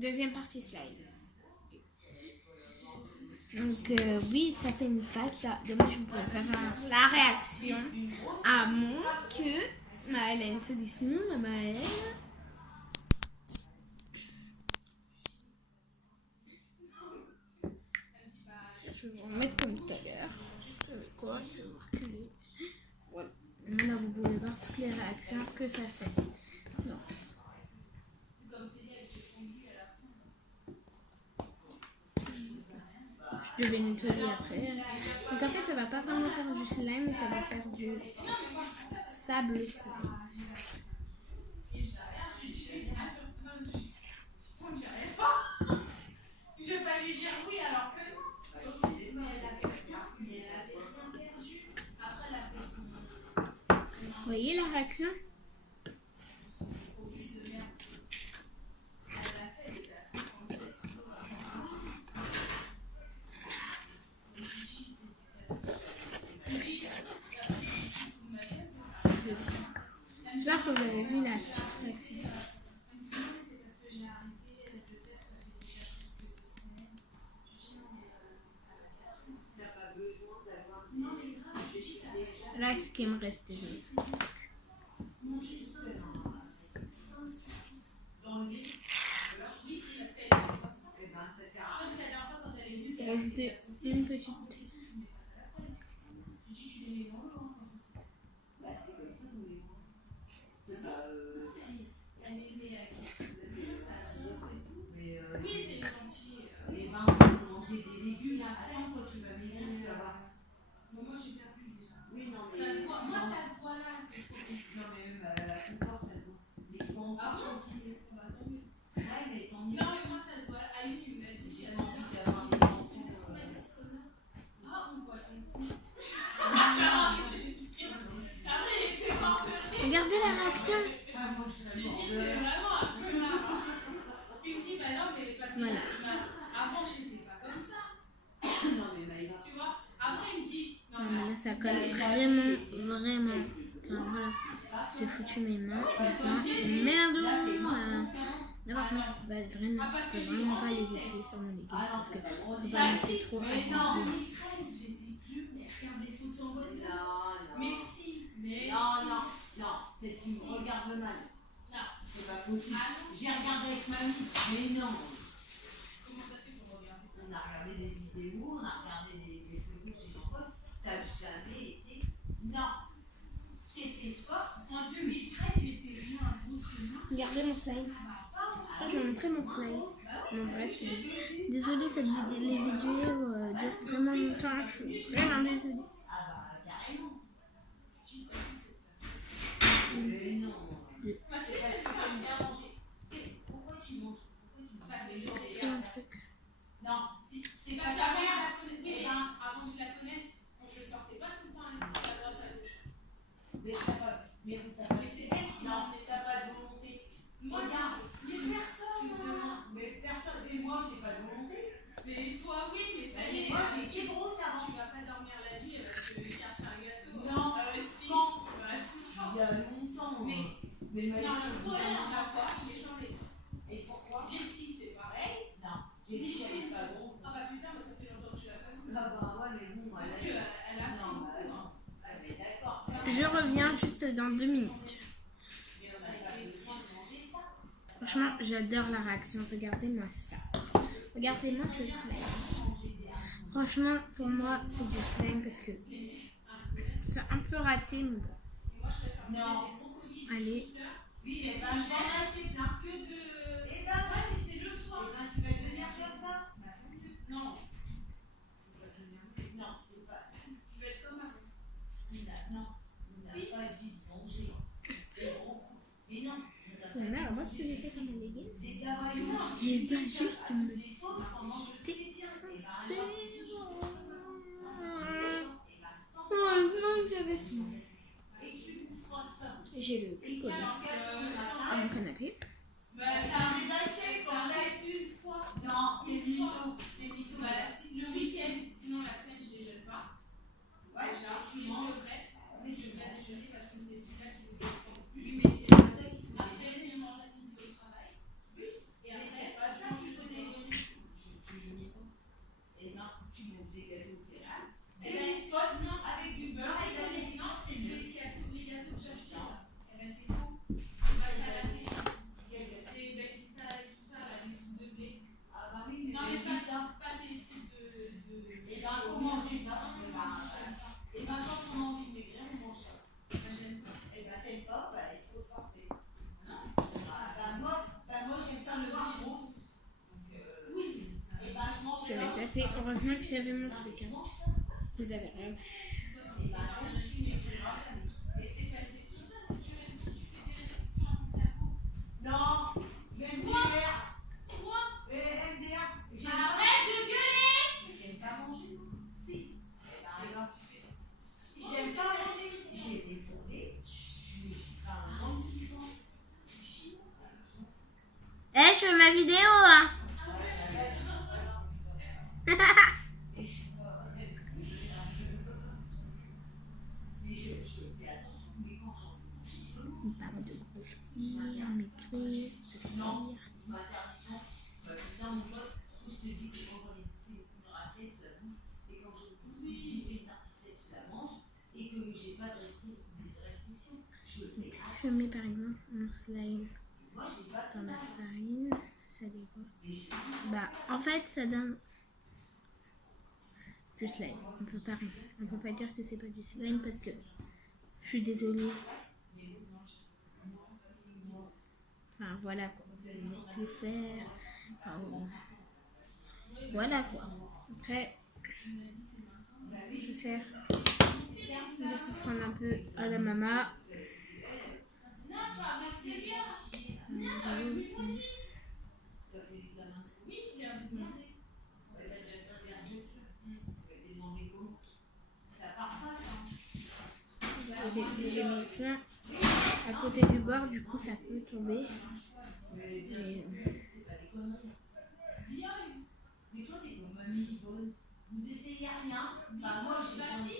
Deuxième partie slide. Donc oui, ça fait une pâte là. Dommage, je pourrais faire la réaction. À moins que Maëlle a une solution. Maëlle. Je vais vous remettre comme tout à l'heure. Je vais vous reculer. Voilà. Là, vous pouvez voir toutes les réactions que ça fait. Donc. Je vais nettoyer après. Donc en fait, ça va pas vraiment faire du slime, mais ça va faire du sable slime. Je vais pas lui dire oui alors que non. Vous voyez la réaction? J'espère que vous avez vu la petite réaction. Là, ce qui me restait juste. Rajouter une petite. Oui, c'est gentil. Les mains, on peut manger des légumes. Attends, quand tu vas venir, ça va. Bon, moi, j'ai perdu déjà. Oui, non, mais. Ça se voit, moi, ça se voit là. Non, mais même la concorde, ça se voit. Mais il faut encore continuer. Bah, tant mieux. Ouais, mais tant mieux. Non, mais moi, ça se voit. Aline, il m'a dit, ça se voit. Tu sais ce qu'on m'a dit, ce connard? Ah, on voit ton cou. Après, il était mort de rire. Regardez la réaction. Ah, moi, je suis vraiment. J'ai dit, t'es vraiment un connard. Il me dit, bah non, mais parce que avant, j'étais pas comme ça. Non, mais Maïva. Tu vois, après, il me dit, non, mais là, ça colle vraiment. Enfin, voilà. J'ai foutu mes mains comme ça. Merde! Là, par contre, je peux vraiment pas les essuyer sur mon légume parce que faut pas non plus trop abuser. En 2013, j'étais plus, mais regarde des photos en mode. Non. Mais si, mais. Non. Peut-être qu'il me regarde mal. Non. C'est pas possible. J'ai regardé avec mamie, mais non. Comment t'as fait pour regarder? On a regardé des vidéos, on a regardé des photos chez Jean-Paul. T'as jamais été. Non. T'étais forte. En 2013, j'étais vraiment un gros chemin. Regardez mon slime. Là, je vais montrer mon slime. En vrai, c'est... Désolée, les vidéos durent vraiment longtemps. Je suis vraiment désolée. Ah bah, carrément. Mais non. Bah, c'est ça. Bien manger. Pourquoi tu montres? Ça fait un truc. Non, c'est pas ta mère. Oui, avant que je la connaisse, je sortais pas tout le temps à droite à gauche. Mais t'as pas. Mais c'est elle qui m'a. Non, t'as pas de volonté. Moi, regarde. Mais personne. Mais personne. Mais moi, j'ai pas de volonté. Mais toi, oui, mais ça y est. Moi, j'ai été grosse avant. Tu vas pas dormir la nuit parce que je cherche un gâteau. Non, si. Quand? Il y a longtemps. Mais non, je pourrais en avoir, mais j'en ai. Et pourquoi? Jessie, c'est pareil. Non, Jessie, elle pas grosse. Ah bah putain, mais ça fait longtemps que je l'ai pas vue. Ah bah ouais, mais bon. Parce qu'elle a pris beaucoup. Ah, c'est d'accord. Je reviens juste dans 2 minutes. Franchement, j'adore la réaction. Regardez-moi ça. Regardez-moi ce slime. Franchement, pour moi, c'est du slime parce que c'est un peu raté, mais bon. Non. Allez. Oui, et ben, je vais en acheter plein. Que de. Et ben, ouais, mais c'est le soir. Et ben, tu vas venir faire ça? Non. Non, c'est pas. Je vais être comme avant. Non, on n'a pas dit de manger. C'est bon. Et non. C'est la mère, moi, ce que j'ai fait sur mon légume. C'est cabayon. Et bien, juste me heureusement que j'avais ça. J'ai le picolé à mon canapé. Ça les acheter quand même une fois. Non, des mythos. Le week-end, sinon la semaine je déjeune pas. Ouais, je devrais. Mais je vais déjeuner parce que c'est celui-là qui me fait le plus. Oui, mais c'est pas ça qu'il faut. Après, je mange à midi au travail. Oui. Et après, tapé. Heureusement que j'avais mon truc. Hein. Vous avez rien. Non, MDR. Quoi? MDR. Arrête de gueuler. J'aime pas manger. Si. Alors, tu fais. Si j'aime pas manger, si j'ai des fournées, je suis un petit peu. Eh, je fais ma vidéo, hein. On parle de grossir, maigrir, de faire. Donc, si je mets par exemple mon slime dans la farine, ça donne quoi? Bah, en fait, ça donne du slime. On peut pas dire que c'est pas du slime parce que je suis désolée. Enfin, voilà quoi. On va tout faire. Enfin, voilà quoi. Après, je vais faire. Je vais se prendre un peu à la maman. J'ai mis plein à côté du bord, du coup ça peut tomber. Et... Mais toi, t'es comme mamie Yvonne. Vous essayez rien. Bah, moi, j'ai.